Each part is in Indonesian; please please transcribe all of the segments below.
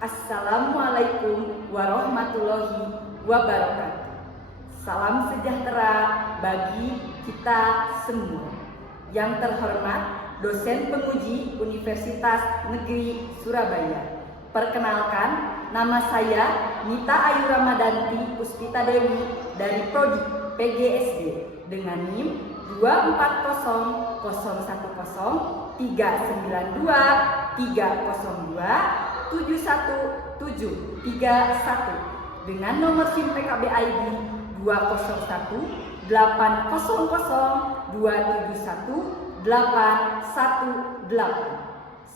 Assalamualaikum warahmatullahi wabarakatuh. Salam sejahtera bagi kita semua. Yang terhormat dosen penguji Universitas Negeri Surabaya. Perkenalkan, nama saya Nita Ayu Ramadanti Puspita Dewi dari Prodi PGSD dengan NIM 2400302 dengan nomor SIM PKB ID 20180271818.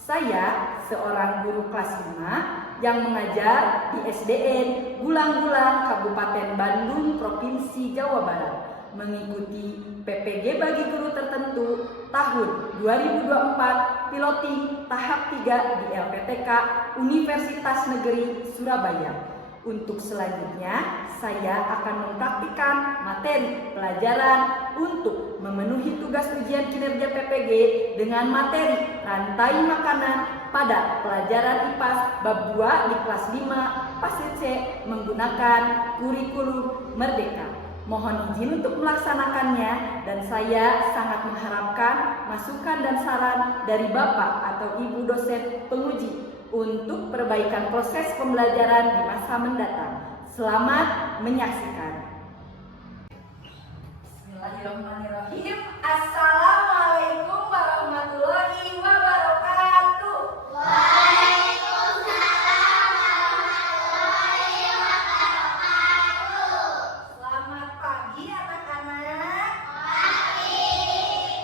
Saya seorang guru kelas 5 yang mengajar di SDN Gulang-Gulang, Kabupaten Bandung, Provinsi Jawa Barat, mengikuti PPG bagi guru tertentu tahun 2024 piloting tahap 3 di LPTK Universitas Negeri Surabaya. Untuk selanjutnya, saya akan mempraktikkan materi pelajaran untuk memenuhi tugas ujian kinerja PPG dengan materi rantai makanan pada pelajaran IPAS bab 2 di kelas 5 Pasir C menggunakan kurikulum Merdeka. Mohon izin untuk melaksanakannya dan saya sangat mengharapkan masukan dan saran dari Bapak atau Ibu dosen penguji untuk perbaikan proses pembelajaran di masa mendatang. Selamat menyaksikan. Bismillahirrahmanirrahim. Assalamualaikum warahmatullahi wabarakatuh. Selamat pagi anak-anak.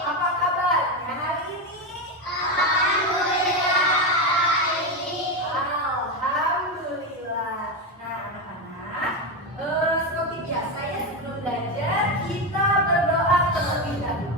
Apa kabarnya hari ini? Alhamdulillah. Nah anak-anak, seperti biasa ya sebelum belajar kita berdoa terlebih dahulu.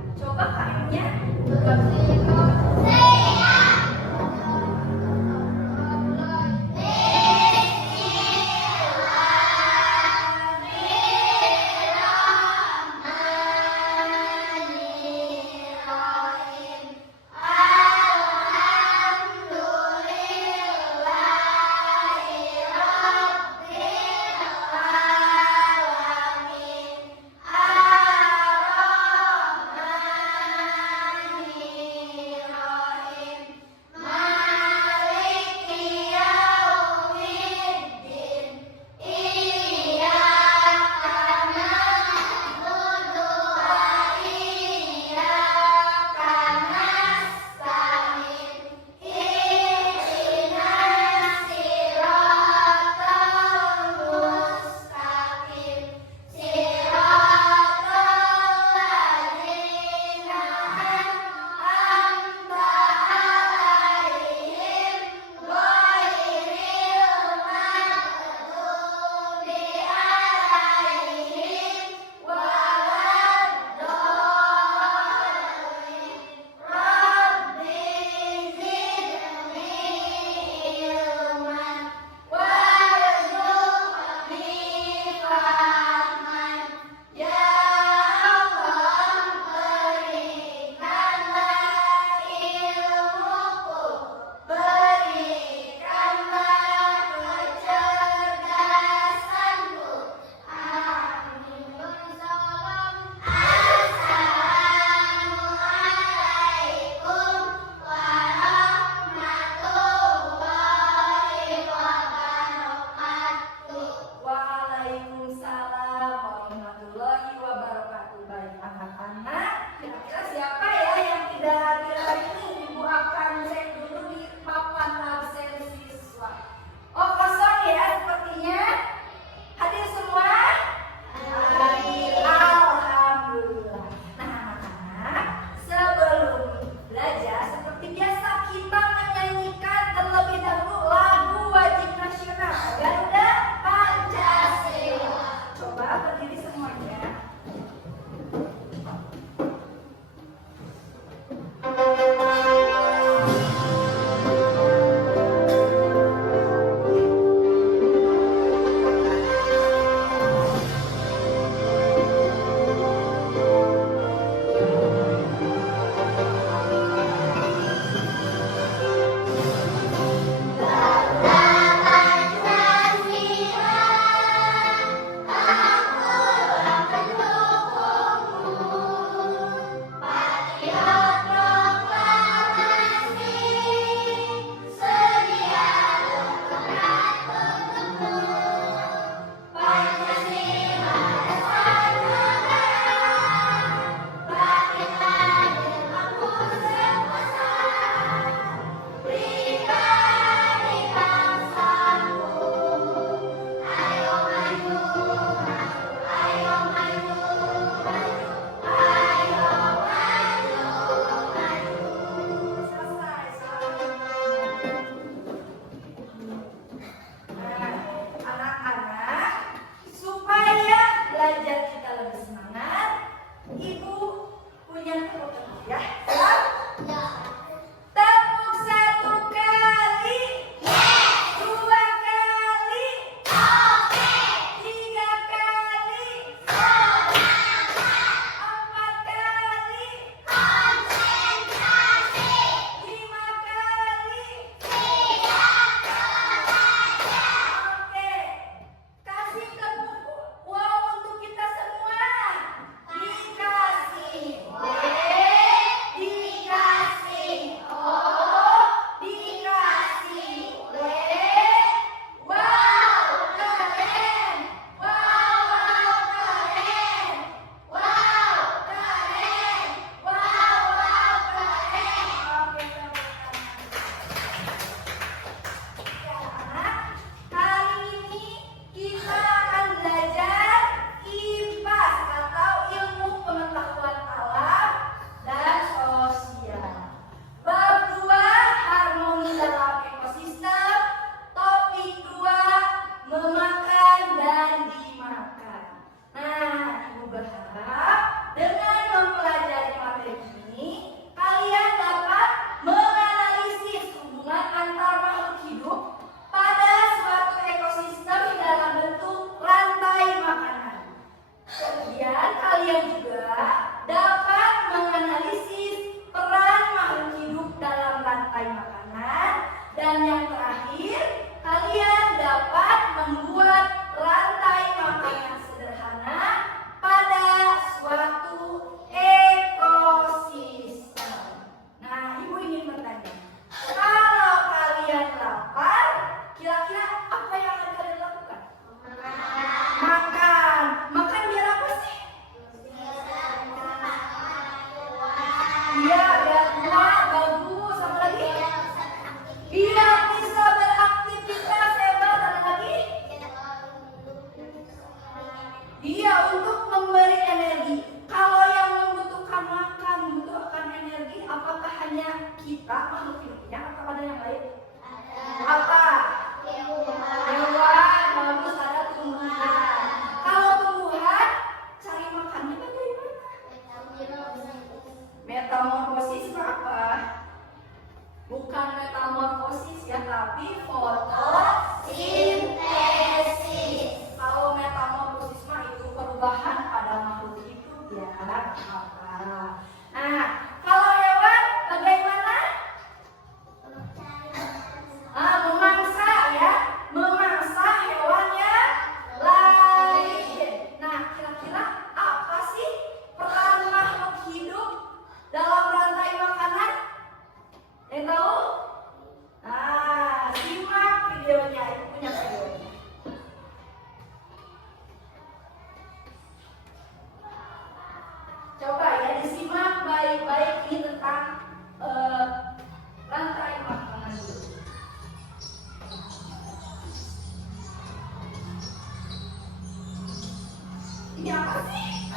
sih?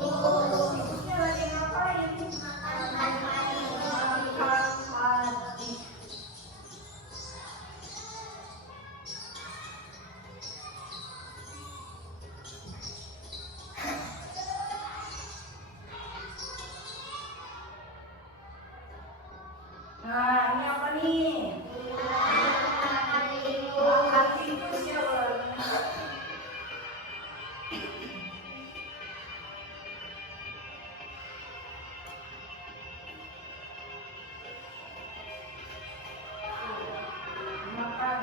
Tikusnya lagi ngapain? Makan padi. Nah, ini apa nih? Makan tikus ya, Bang. Makan.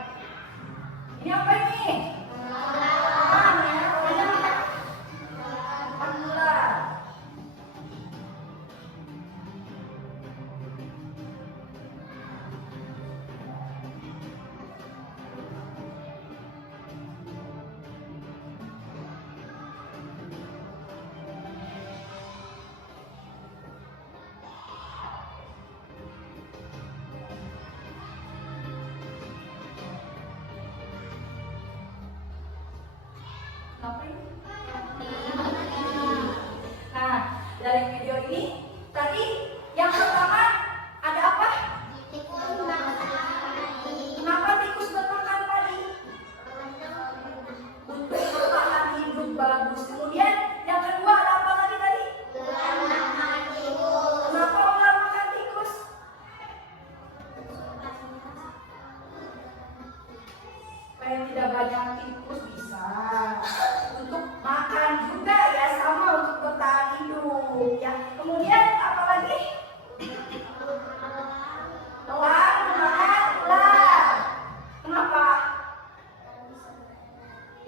Ini apa ini? Makan ya, pokoknya makan ular. Apa ini? Nah, dari video ini tadi yang pertama ada apa? Kenapa tikus bermakan padi? Untuk bertahan hidup bagus. Kemudian yang kedua ada apa lagi tadi? Kenapa ular makan tikus? Supaya tidak banyak tikus bisa untuk makan juga ya, sama untuk bertahan hidup ya. Kemudian apa lagi? Elang makan ular. Kenapa?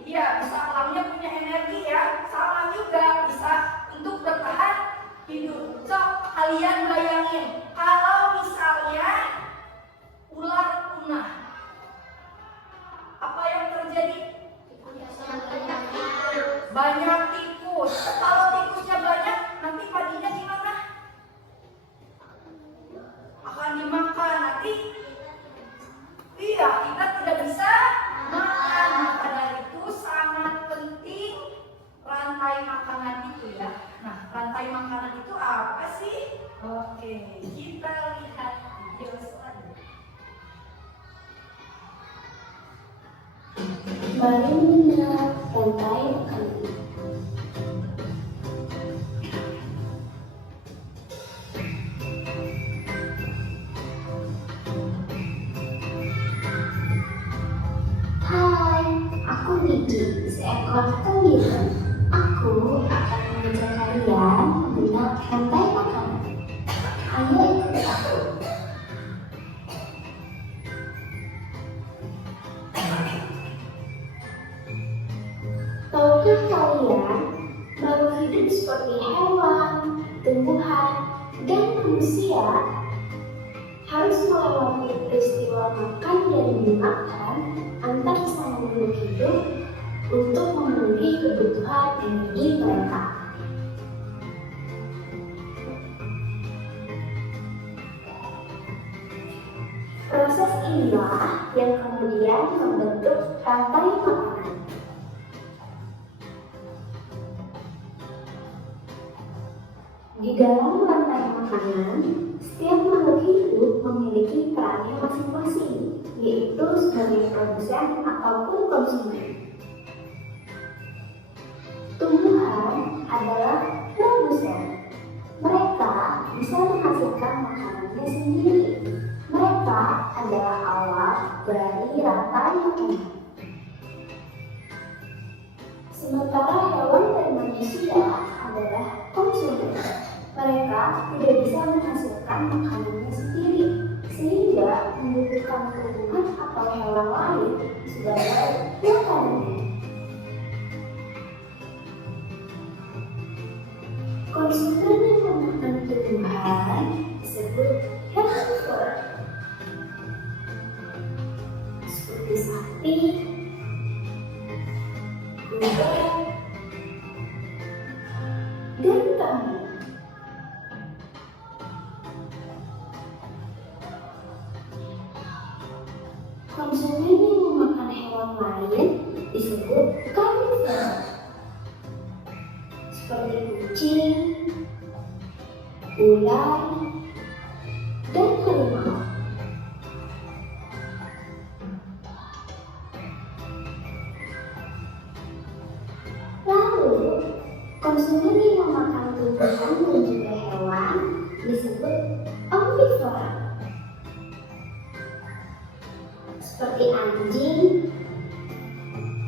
Iya, bisa elangnya punya energi ya, sama juga bisa untuk bertahan hidup. So, kalian bayangin kalau misalnya ular punah, apa yang terjadi? Banyak tikus. Kalau tikusnya banyak, nanti padinya gimana? Akan dimakan nanti. Iya, kita tidak bisa makan. Maka dari itu sangat penting rantai makanan itu ya. Nah, rantai makanan itu apa sih? Oke, kita lihat video selanjutnya. Mari mengenal rantai makanan. Hai, aku Niki, seekor kelirun. Aku akan mengajak kalian mengenal rantai makanan. Ayo ikut aku. Tahukah kalian bahwa hidup seperti hewan, tumbuhan, dan manusia harus melewati peristiwa makan dan dimakan antar sama makhluk hidup untuk memenuhi kebutuhan energi mereka. Proses inilah yang kemudian membentuk rantai makanan. Di dalam rantai makanan, setiap makhluk hidup memiliki perannya masing-masing, yaitu sebagai produsen ataupun konsumen. Tumbuhan adalah produsen. Mereka bisa menghasilkan makanannya sendiri. Mereka adalah awal dari rantai makanan. Sementara hewan dan manusia adalah konsumen. Mereka tidak bisa menghasilkan makanannya sendiri, sehingga membutuhkan tumbuhan atau hewan lain sebagai makanannya. Konsumen yang memakan tumbuhan disebut herbivore, seperti sapi, kuda, dan kambing. Konsumen yang memakan hewan lain disebut karnivora. seperti kucing, ular, dan harimau. Lalu, konsumen yang memakan tumbuhan dan juga hewan disebut omnivora, seperti anjing,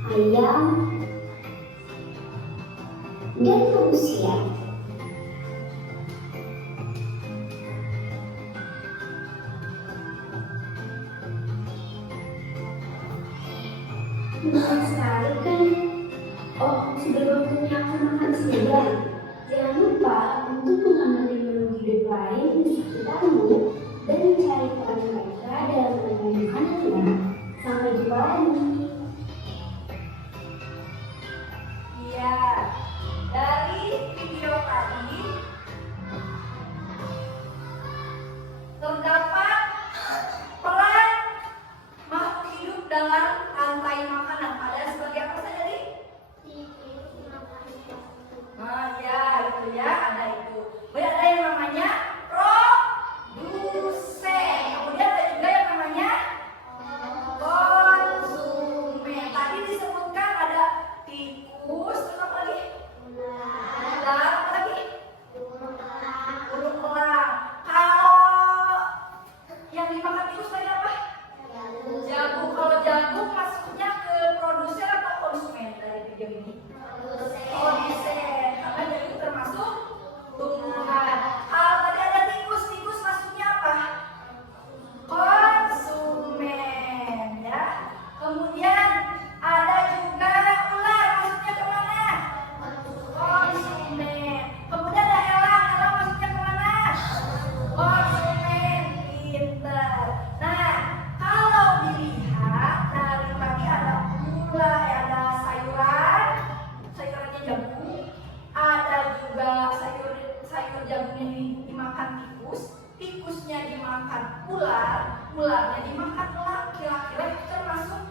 ayam, dan manusia. Menarik sekali kan? Oh, sudah waktunya aku makan siang. Jangan lupa untuk mengamati menu hidup lain di sekitarmu dan mencari peran mereka dalam bermain makanannya. Sampai jumpa lagi. Iya, dari video tadi terdapat peran makhluk hidup dalam rantai makanan. Ada sebagai apa saja tadi? Nah, ya itu ya, ada itu. Kemudian ada yang namanya produsen. Kemudian ada juga yang namanya konsumen. Tadi disebutkan ada tikus, terus apa lagi? Ular, apa lagi? Burung elang. Kalau yang dimakan tikus tadi apa? Jagung. Kalau jagung masuknya ke produsen atau konsumen dari video ini? Produsen. Karena jagung termasuk tumbuhan. Kalau tadi ada tikus, tikus masuknya apa? Konsumen, ya. Kemudian ada juga ular, masuknya kemana? Konsumen. Kemudian ada elang, elang masuknya kemana? Konsumen. Pinter. Nah, kalau dilihat dari tadi ada ular, ada sayuran, sayurannya jagung, ada juga sayur jagungnya dimakan tikus, tikusnya dimakan ular, ularnya dimakan elang. Kira-kira itu termasuk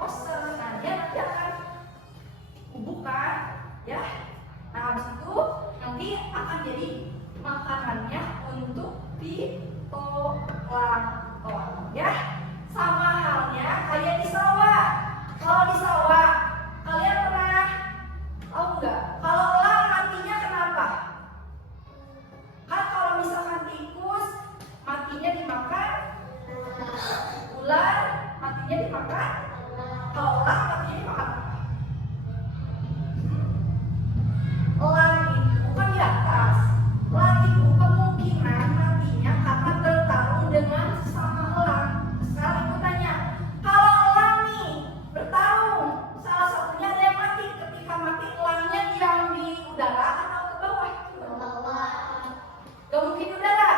dekomposer. Nah, dia nanti akan bubuk kan, ya. Nah, habis itu nanti akan jadi makanannya untuk fitoplankton, ya. Sama halnya kalian di sawah. Kalau di sawah, kalian pernah tahu nggak? Kalau elang matinya kenapa? Kan kalau misalkan tikus matinya dimakan, ular matinya dimakan, kalau elang matinya dimakan apa? Elang itu kan di atas. Elang itu kemungkinan matinya karena bertarung dengan sesama elang. Sekarang aku tanya, kalau elang nih bertarung, salah satunya ada yang mati. Ketika mati, elangnya diam di udara atau ke bawah? Gak mungkin udara.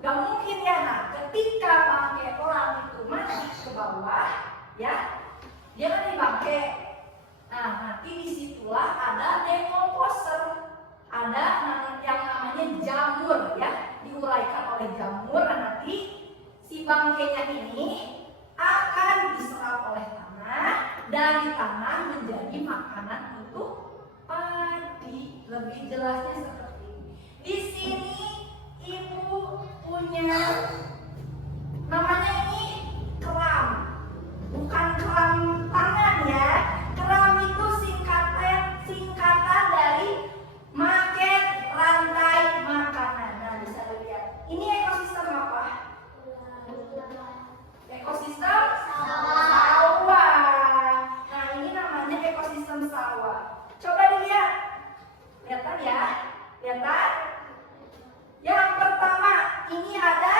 Gak mungkin ya. Nah, ketika bangkai elang itu mati ke bawah, ya, dia kan di bangkai. Nah, nanti disitulah ada dekomposer, ada yang namanya jamur, ya, diuraikan oleh jamur. Dan nanti si bangkainya ini akan diserap oleh tanah dan di tanah menjadi makanan untuk padi. Lebih jelasnya seperti ini. Di sini ibu punya namanya ini keram, bukan keram tangan ya. Keram itu singkatan dari market rantai makanan. Nah, bisa dilihat. Ini ekosistem apa? Ekosistem sawah. Nah, ini namanya ekosistem sawah. Coba dilihat. Lihat ya. Lihat. Yang pertama, ini ada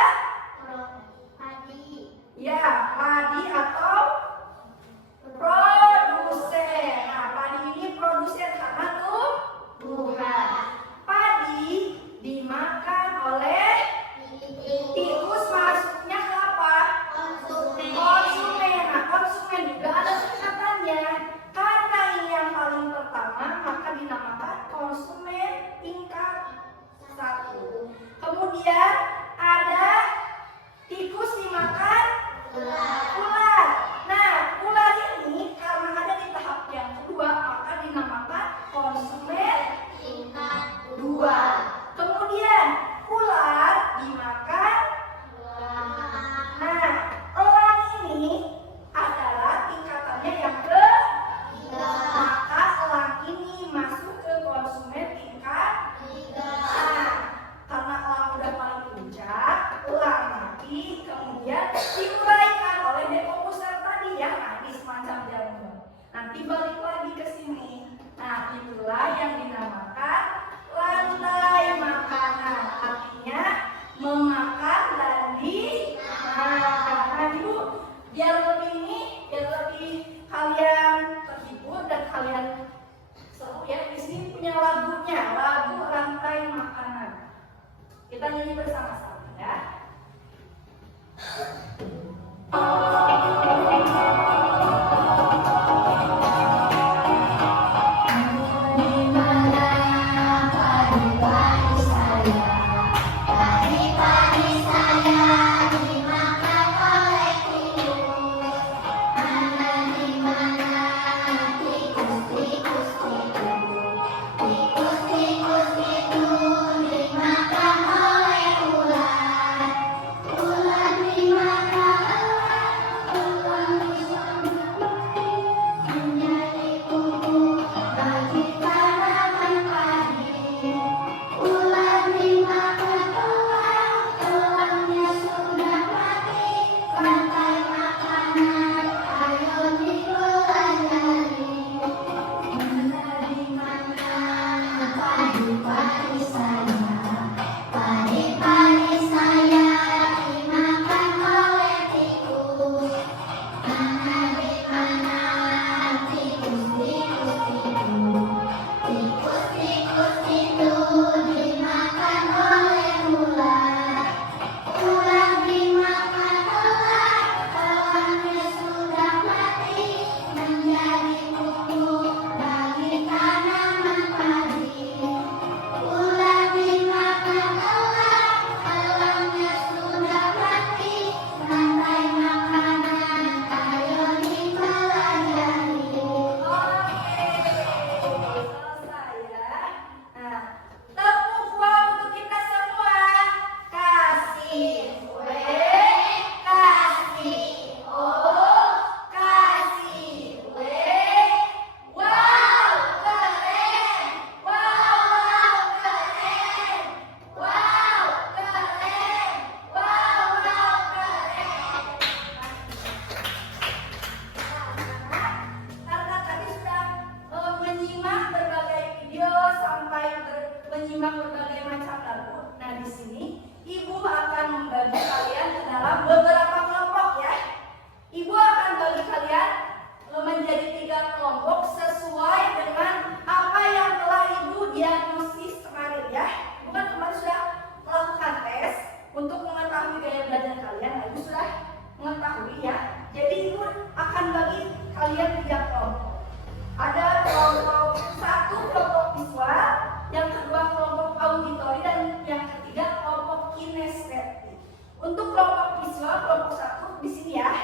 3 kelompok. Ada kelompok 1 kelompok visual, yang kedua kelompok auditori, dan yang ketiga kelompok kinestetik. Untuk kelompok visual, kelompok 1 di sini ya.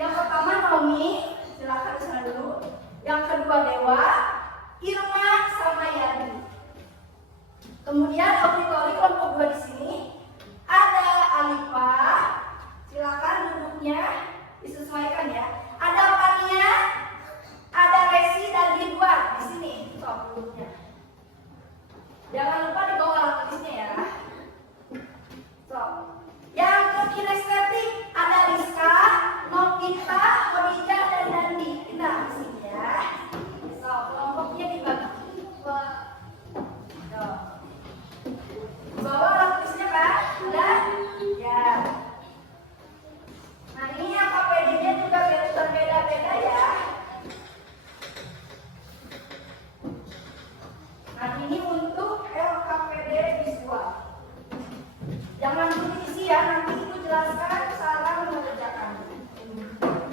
Yang pertama Naomi, silakan sana dulu. Yang kedua Dewa, Irma, sama Yani. Kemudian auditori kelompok 2 di sini ada Alifa, silakan duduknya disesuaikan ya. Ada Fania, ada Resi dan Ridwan di sini. Sok duduknya. Jangan lupa dibawa alat tulisnya ya. Sok. Yang ke kinestetik ada Rizka, Novita, Khadijah dan Dandi. Nah, di sini ya. Sok, kelompoknya dibagi. Bawa alat tulisnya kan? Ada? Ya. Nah, ini yang KPD-nya juga berbeda-beda ya. Nah, ini untuk LKPD visual. Jangan diisi ya, nanti Ibu jelaskan cara mengerjakannya.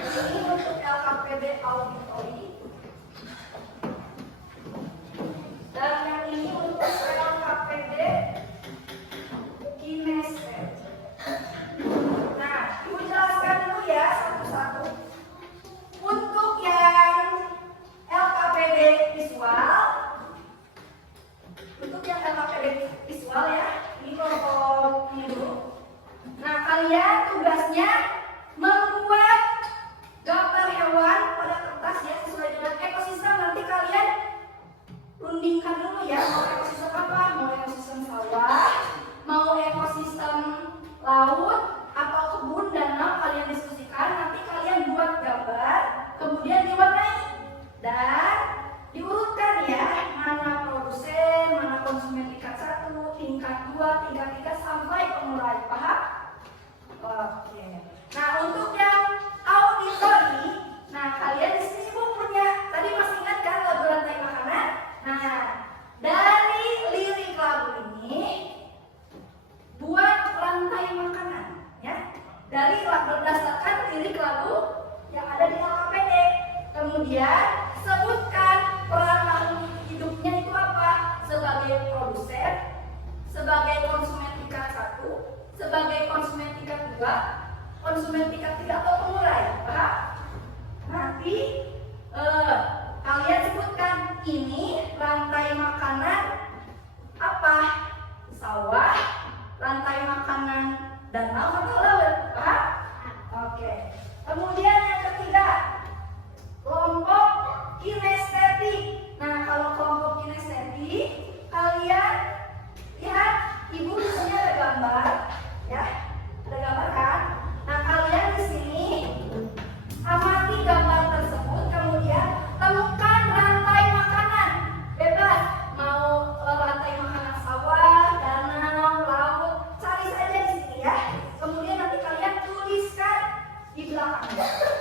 Ini untuk LKPD auditori. Dan yang ini untuk LKPD kinestetik. Nah, Ibu jelaskan dulu ya satu-satu. Untuk yang LKPD visual, ya, ini kelompok ini dulu. Nah, kalian tugasnya membuat gambar hewan pada kertas ya sesuai dengan ekosistem. Nanti kalian rundingkan dulu ya, mau ekosistem apa? Mau ekosistem sawah, mau ekosistem laut, atau kebun, danau, kalian diskusikan. Nanti kalian buat gambar, kemudian diwarnai dan diurutkan ya, mana produsen, mana konsumen tingkat 1, tingkat 2, tingkat 3 sampai pengurai. Paham? Oke. Nah, untuk yang auditori, nah kalian di sini Ibu punya, tadi masih ingat kan lagu rantai makanan? Nah, dari lirik lagu ini buat rantai makanan ya. Dari berdasarkan lirik lagu yang ada di LKPD. Kemudian sebutkan peran makhluk hidupnya itu apa? Sebagai produsen, sebagai konsumen tingkat 1, sebagai konsumen tingkat 2, konsumen tingkat 3 atau pengurai. Paham? Nanti kalian sebutkan ini rantai makanan apa? Sawah, rantai makanan danau atau laut. Paham? Oke. Kemudian yang ketiga, kelompok kinestetik. Nah, kalau kelompok kinestetik, kalian lihat Ibu di sini ada gambar, ya, ada gambar kan? Nah, kalian di sini amati gambar tersebut, kemudian temukan rantai makanan. Bebas, mau rantai makanan sawah, danau, laut, cari saja di sini ya. Kemudian nanti kalian tuliskan di belakangnya.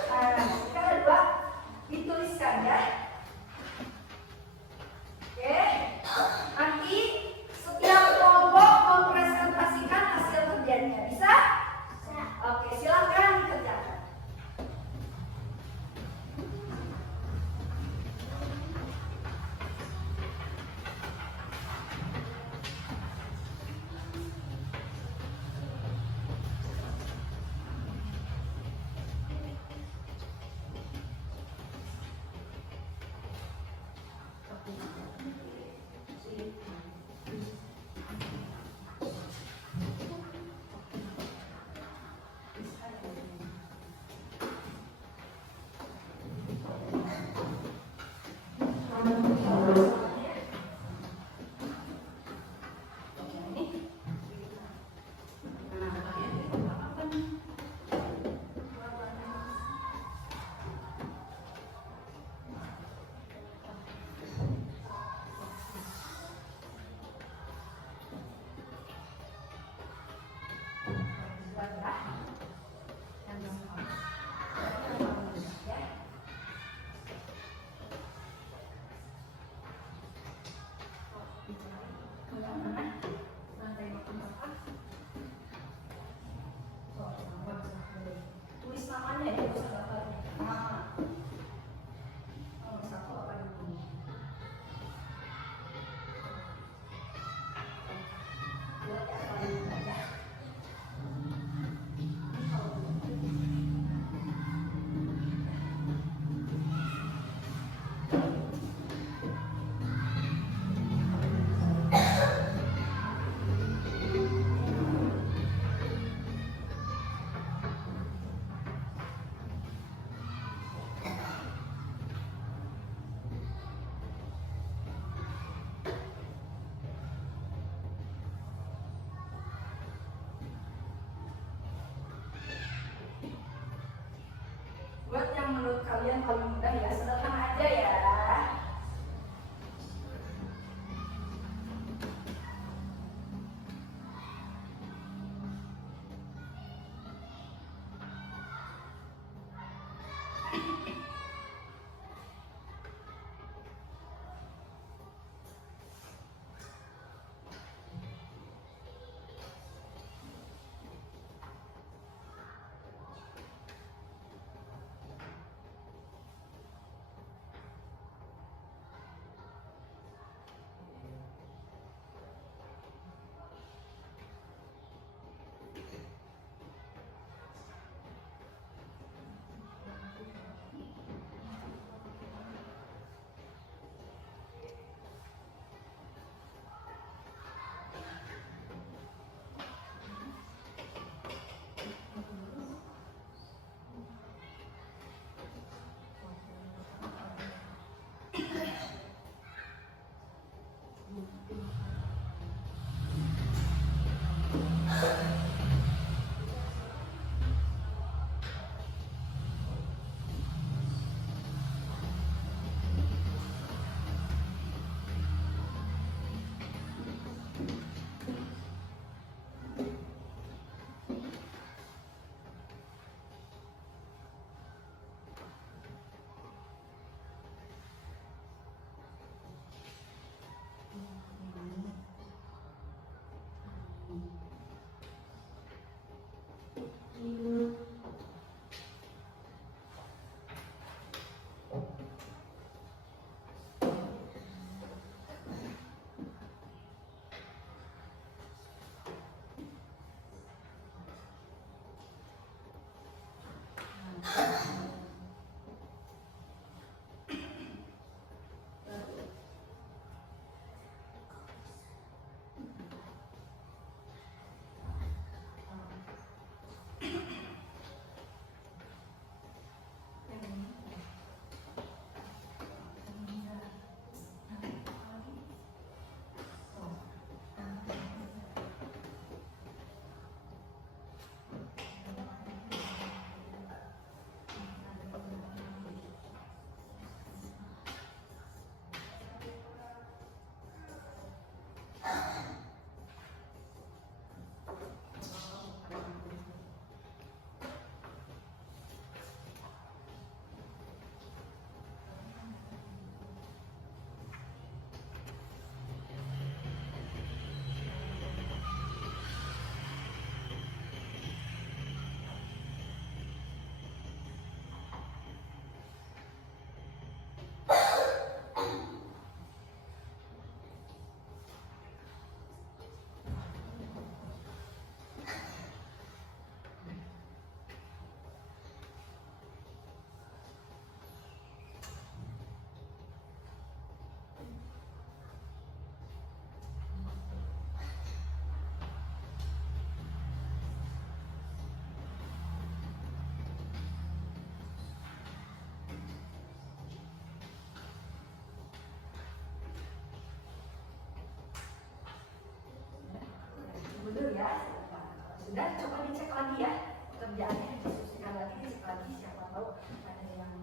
sudah. Kalau sudah, coba dicek lagi ya. Pekerjaannya didiskusikan lagi, dicek lagi. Siapa tahu ada yang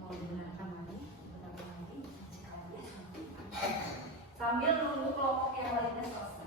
mau dibenarkan lagi, dicek lagi. Sambil nunggu kelompok yang lainnya selesai.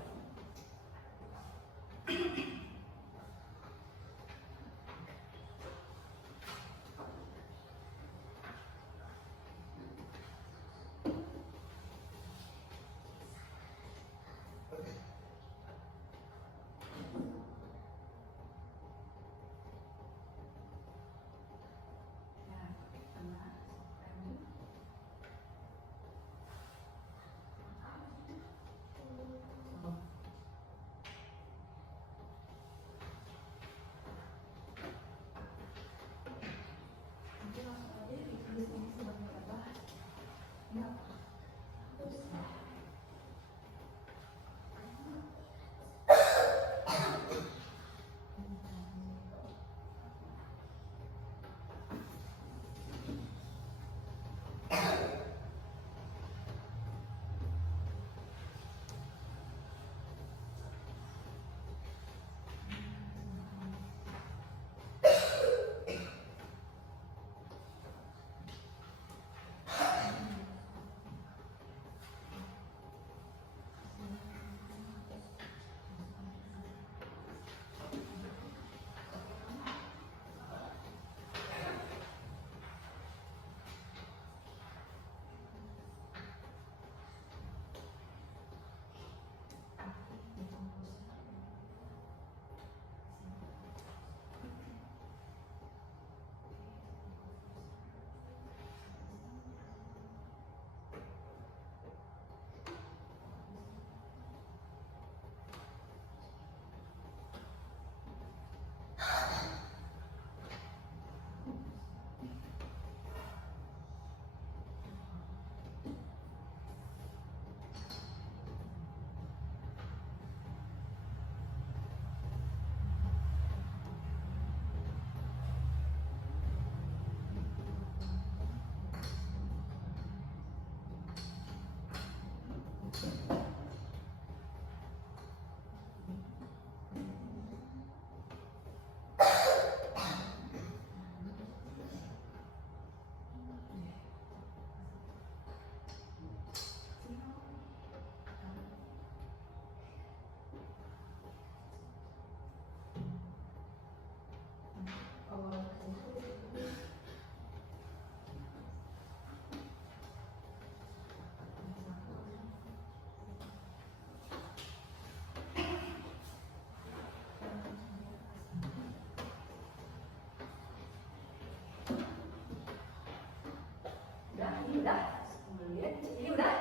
Udah, ini udah.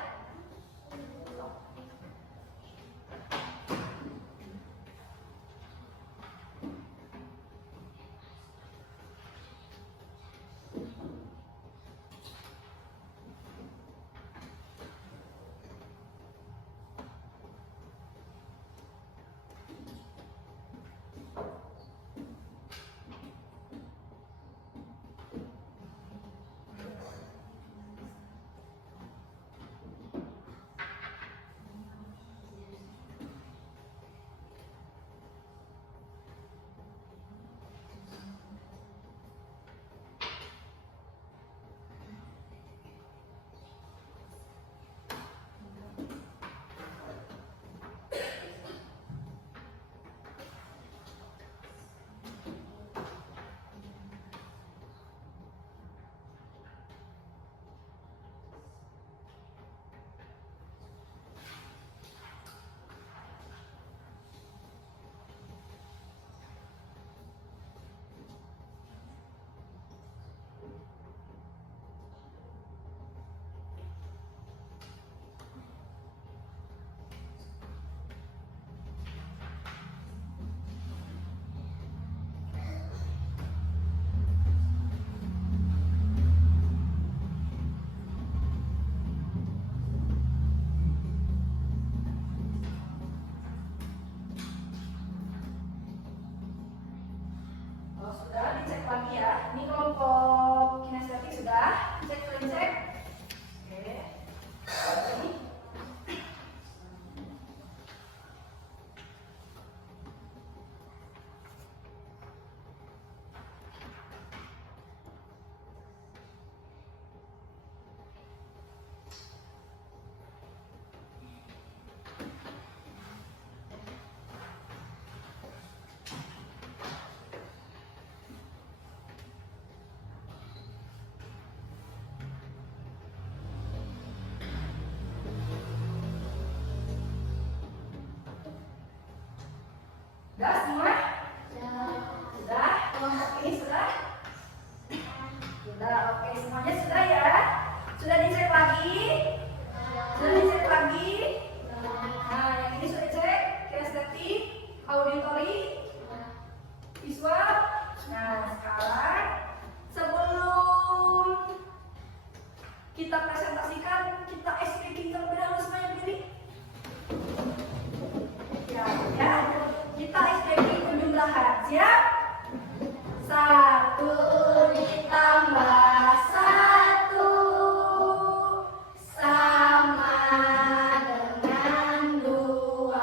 Sudah, oke. Semuanya sudah ya? Sudah dicek lagi? Sudah dicek lagi? Nah, yang ini sudah dicek. Kinestetik, auditori, visual. Nah, sekarang sebelum kita presentasikan, kita speaking terlebih dahulu semuanya berdiri. Ya. Kita speaking penjumlahan. Siap? 1 ditambah 1 sama dengan 2.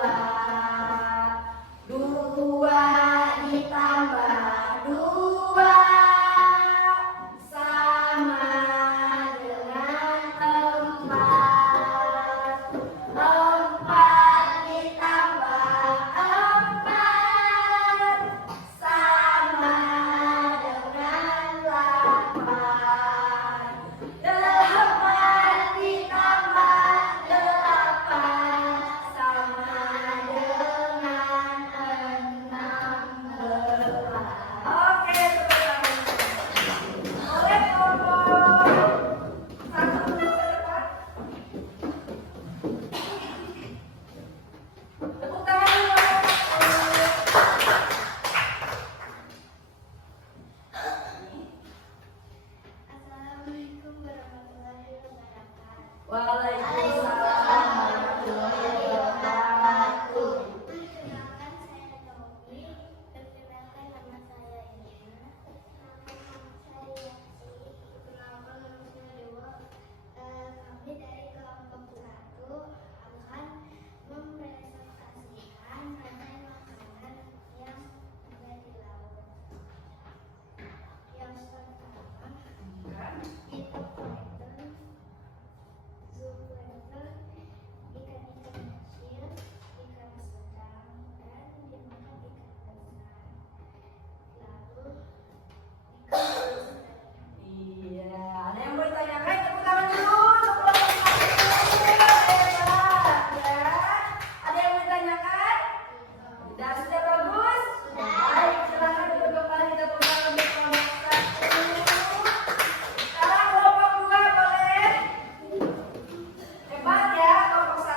2 ditambah 2 sama dengan 4. 4 ditambah 4 sama dengan 8. 8 ditambah 8 sama dengan 16. Oke, boleh kelompok 1 ke depan. Tepuk tangan dulu. Assalamualaikum warahmatullahi wabarakatuh. Waalaikumsalam warahmatullahi wabarakatuh. Perkenalkan saya Tommy. Perkenalkan nama saya Ina. Perkenalkan nama saya Yasi. Perkenalkan nama saya Dewa. Kami dari kelompok 1 akan mempresentasikan rantai makanan yang ada di laut. Yang pertama, itu plankton, zooplankton, ikan-ikan kecil, ikan sedang, dan dimakan ikan besar. Lalu ikan besar. Iya, ada yang mau ditanyakan? Tepuk tangan dulu untuk kelompok 1. Hebat, ya. Ada yang mau ditanyakan? Sudah bagus? Baik, silakan duduk kembali. Tepuk tangan untuk kelompok 1. Sekarang kelompok 2 boleh? Hebat ya kelompok 1.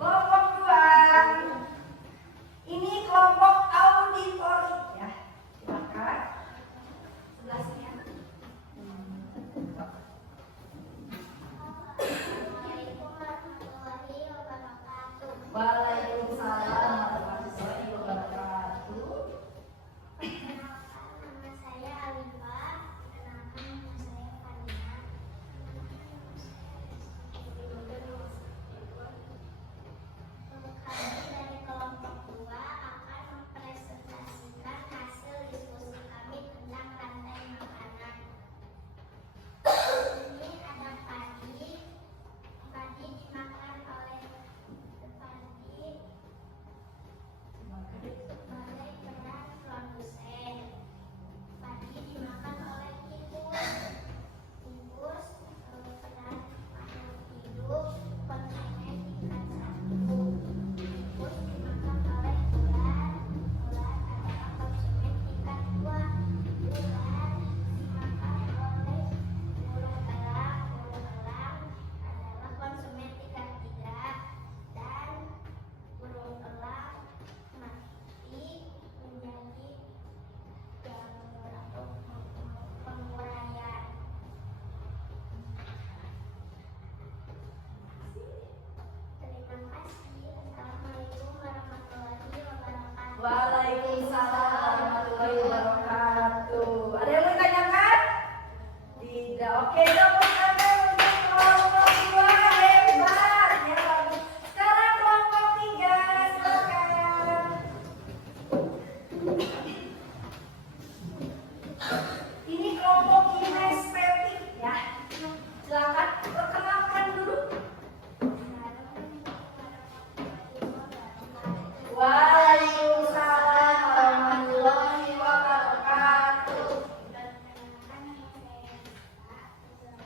Kelompok 2. Ini kelompok auditori ya. Silakan. Sebelah sini ya. Assalamualaikum warahmatullahi wabarakatuh. Waalaikumsalam warahmatullahi wabarakatuh. Perkenalkan nama saya Alifah. Perkenalkan nama saya Fania. Kami dari kelompok 2 akan mempresentasikan hasil diskusi kami tentang rantai makanan. Ini ada padi. Padi dimakan oleh sebagai peran produsen. Padi dimakan oleh tikus. Tikus peran makhluk hidup, konsumen ikan satu. Tikus dimakan oleh ular. Ular adalah konsumen ikan dua. Ular dimakan oleh burung elang. Burung elang adalah konsumen ikan tiga. Dan burung elang mati menjadi jamur atau penguraian. Terima kasih. Assalamualaikum warahmatullahi wabarakatuh. Waalaikumsalam warahmatullahi wabarakatuh. Ada yang mau ditanyakan? Tidak. Oke, tepuk tangan untuk kelompok 2. Hebat. Ya, bagus. Sekarang kelompok 3. Silakan. Ini kelompok kinestetik ya. Silakan perkenalkan dulu. Waalaikumsalam warahmatullahi wabarakatuh. Perkenalkan nama saya Yasa.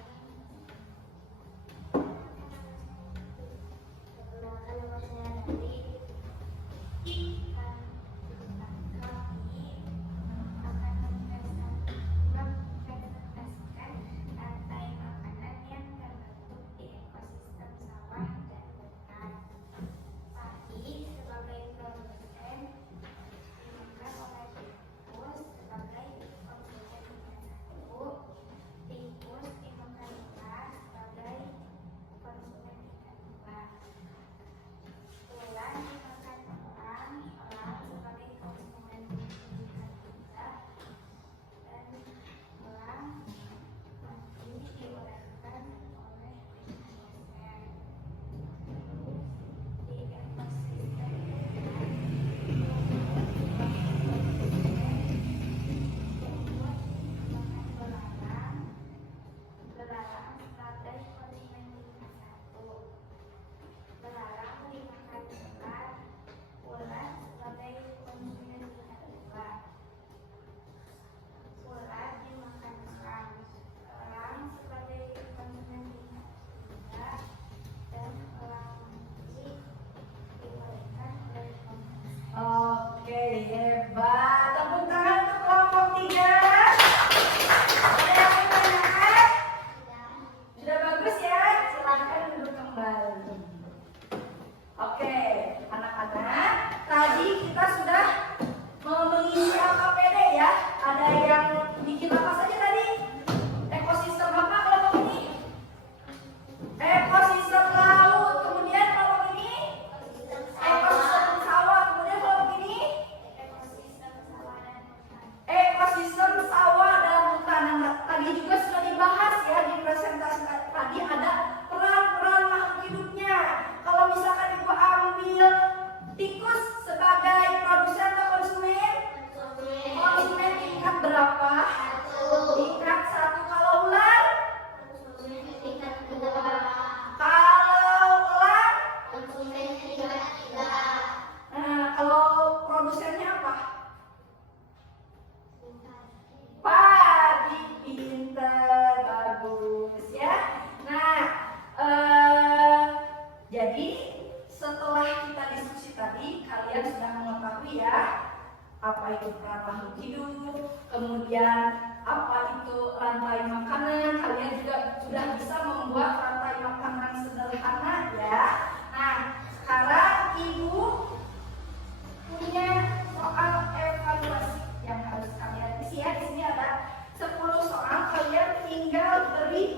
beri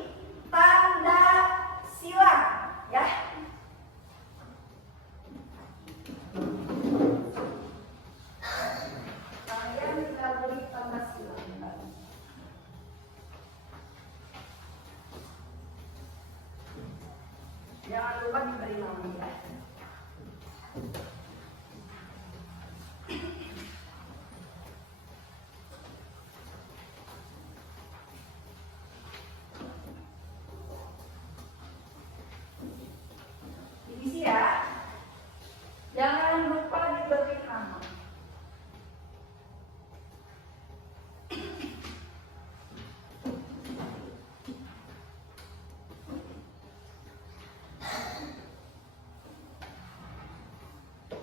tanda silang ya. Kalian kita beri tanda silang. Jangan lupa diberi nama ya. Diisi ya. Jangan lupa diberi nama.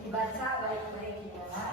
Dibaca baik-baik ya.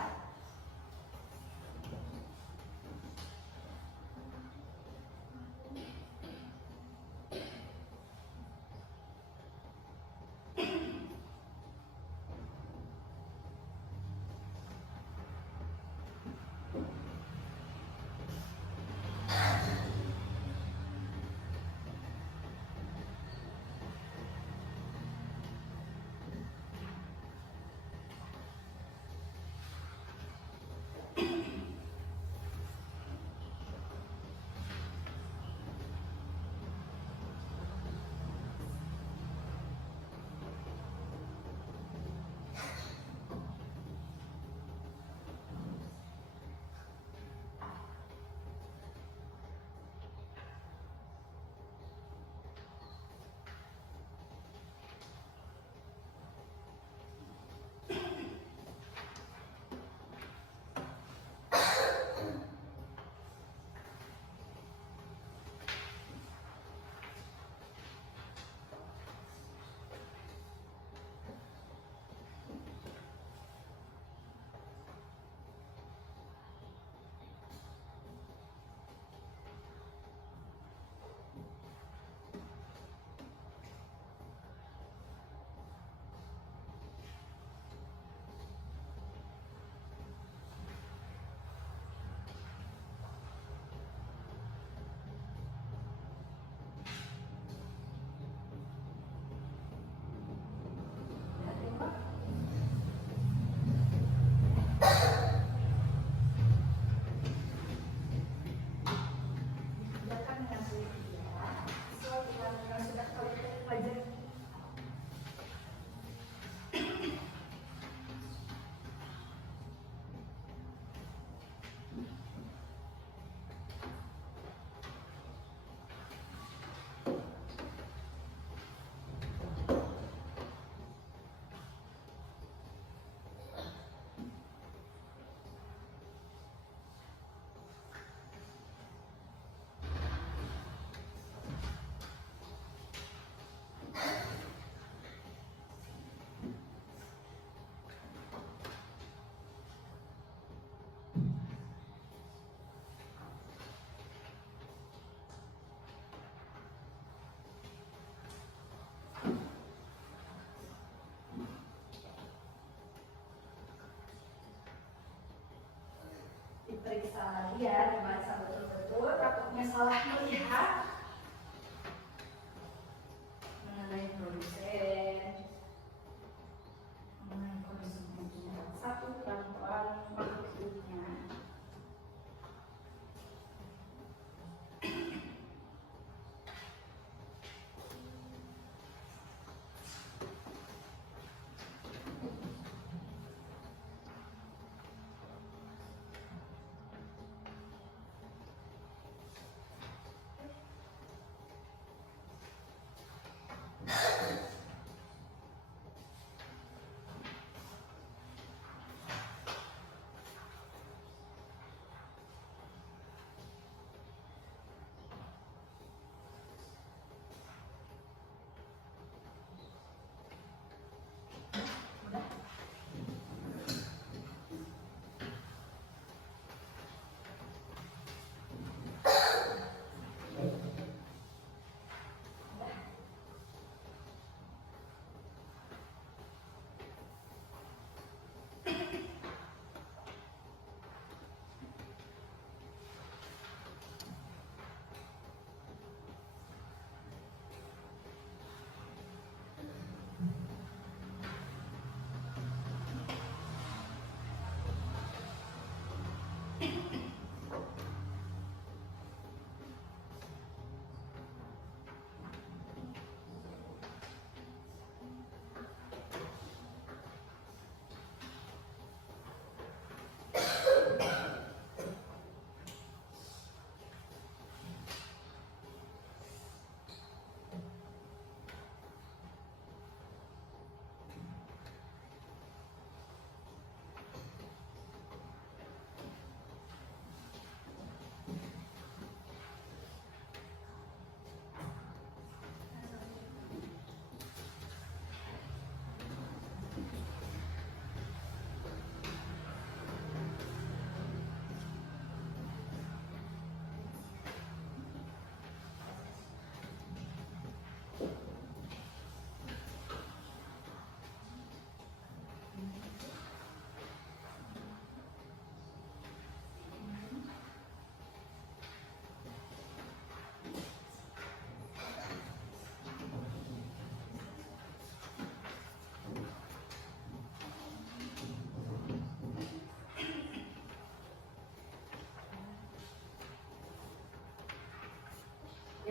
Diperiksa lagi ya, dibaca betul-betul, takutnya salah melihat mengenai produsen, mengenai kondisinya. Satu pelan-pelan maksudnya.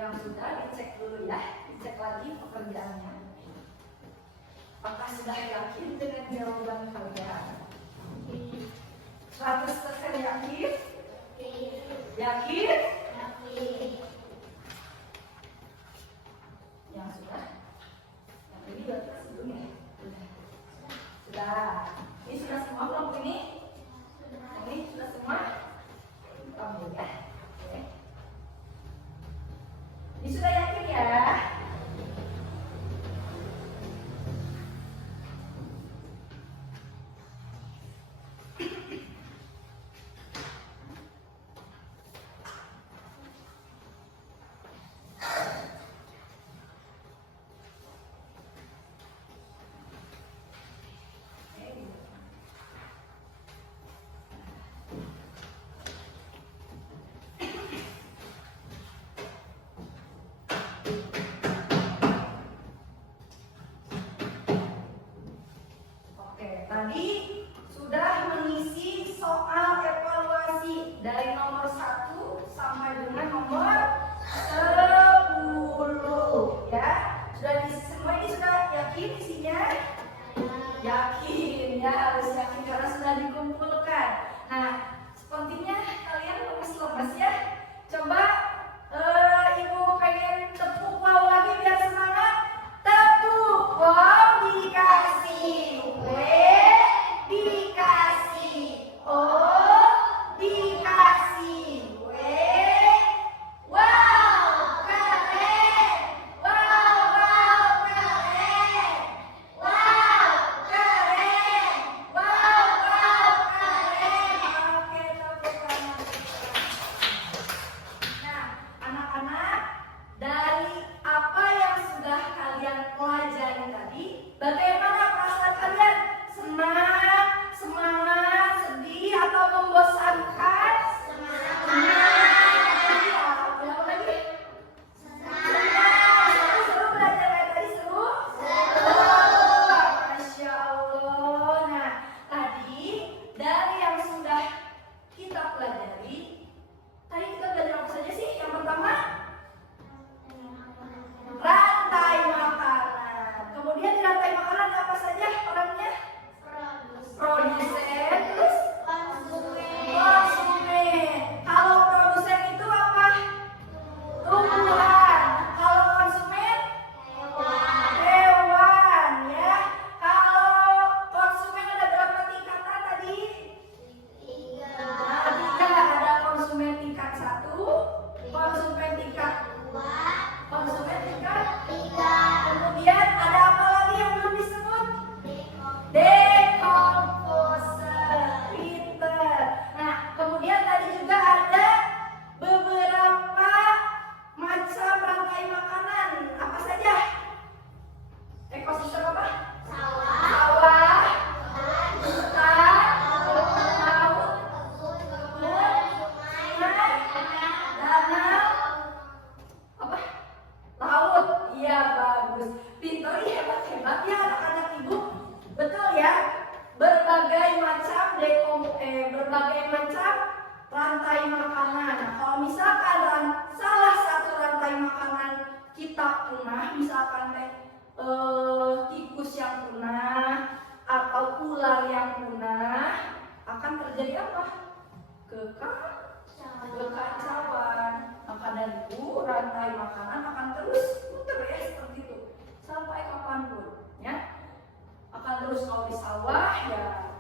Yang sudah dicek dulu ya, dicek lagi pekerjaannya. Apakah sudah yakin dengan jawaban kalian? 100% yakin? Yakin? Yang sudah? Yang ini udah sebelum ya? Sudah. Ini sudah semua belum ini? Ini sudah semua? Kamu ya? Oke. Ini sudah yakin ya? Tadi sudah mengisi soal evaluasi dari nomor 1 sampai dengan nomor 10 ya. Sudah diisi semua ini, sudah yakin isinya? Yakin ya, harus yakin karena sudah dikumpulkan. Nah, sepertinya kalian lemes-lemes ya. Coba ibu pengen tepuk wow lagi biar semangat. Tepuk wow dikasih. Dikasih dikasih wow keren, wow keren, wow keren, wow keren. Oke, tepuk tangan. Nah, anak-anak, dari apa yang sudah kalian pelajari tadi, bagaimana perasaan kalian? Senang, semangat, sedih, atau membosankan? Senang. Apa lagi? Senang. Seru belajar kayak tadi, seru? Seru. Masya Allah. Nah, tadi dari yang sudah kita pelajari, tadi kita belajar apa saja sih? Yang pertama, rantai makanan. Kemudian di rantai makanan apa saja orangnya? Produsen, terus konsumen. Kalau produsen itu apa? Tumbuhan. Kalau konsumen? Hewan ya. Kalau konsumen ada berapa tingkatan tadi? 3. Ada konsumen tingkat 1, konsumen tingkat 2, konsumen tingkat 3. Kemudian ada apa lagi yang belum disebut? Decomposer, pinter. Nah, kemudian tadi juga ada beberapa macam rantai makanan. Apa saja? Ekosistem apa? Sawah, hutan, laut, kebun, sungai, danau, apa? Laut. Iya, bagus. Pinter, hebat-hebat ya anak-anak ibu. Betul ya, berbagai macam rantai makanan. Nah, kalau misalkan salah satu rantai makanan kita punah, misalkan tikus yang punah atau ular yang punah, akan terjadi apa? Kekacauan. Maka dari itu rantai makanan akan terus muter ya seperti itu sampai kapanpun ya. Akan terus kalau di sawah ya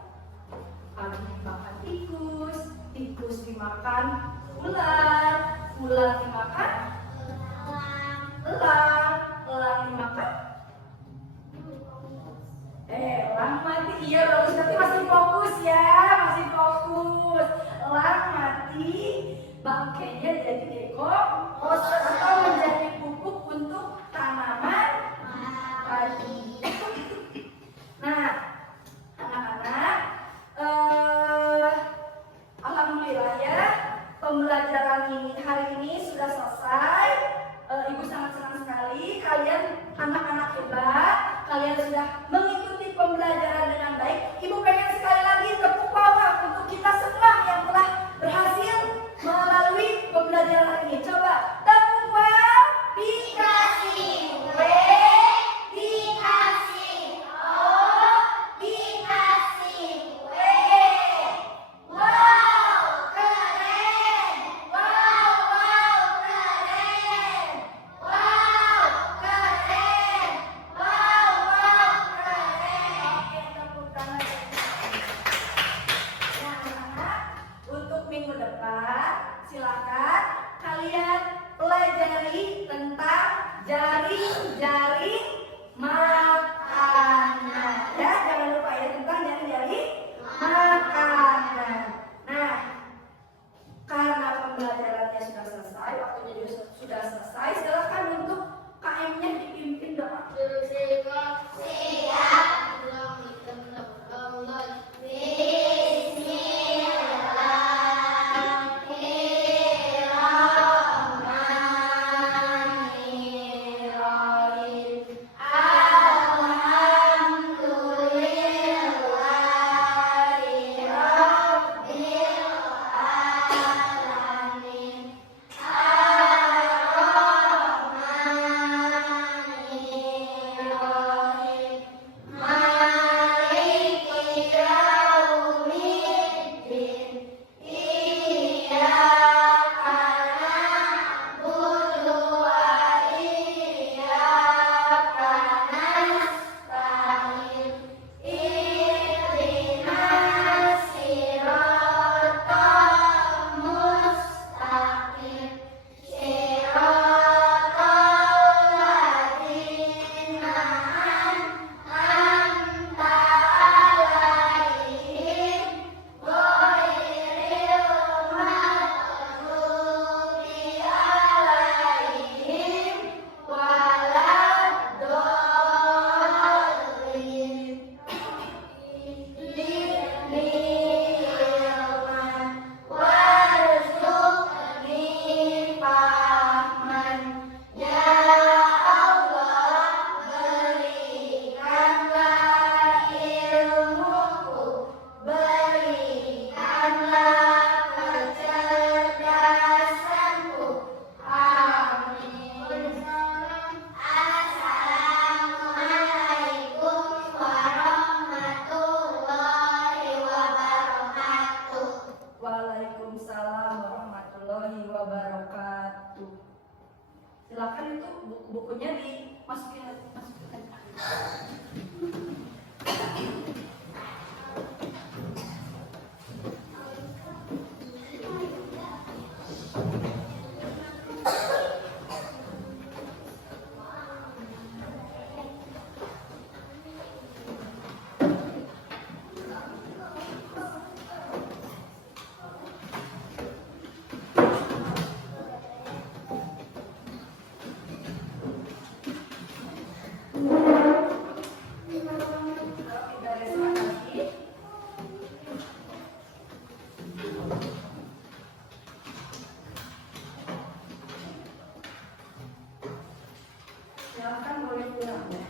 akan dimakan tikus, tikus dimakan ular, ular dimakan elang, elang dimakan elang mati. Iya bagus, tapi masih fokus ya, masih fokus. Elang mati, bangkainya jadi dekomposer atau menjadi pupuk untuk tanaman padi. Nah, anak-anak, alhamdulillah ya, pembelajaran hari ini sudah selesai. Ibu sangat senang sekali kalian anak-anak hebat, kalian sudah mengikuti pembelajaran dengan baik. Ibu pengen sekali lagi tepuk tangan untuk kita semua yang telah berhasil melalui pembelajaran ini. Coba tepuk tangan. jari makanan. Ya, jangan lupa ya tentang jari-jari makanan. Nah, karena pembelajarannya sudah selesai, waktunya juga sudah selesai, silakan untuk KM-nya dipimpin doa. Waalaikumsalam warahmatullahi wabarakatuh. Silakan itu buku-bukunya dimasukin. Silakan boleh pulang ya.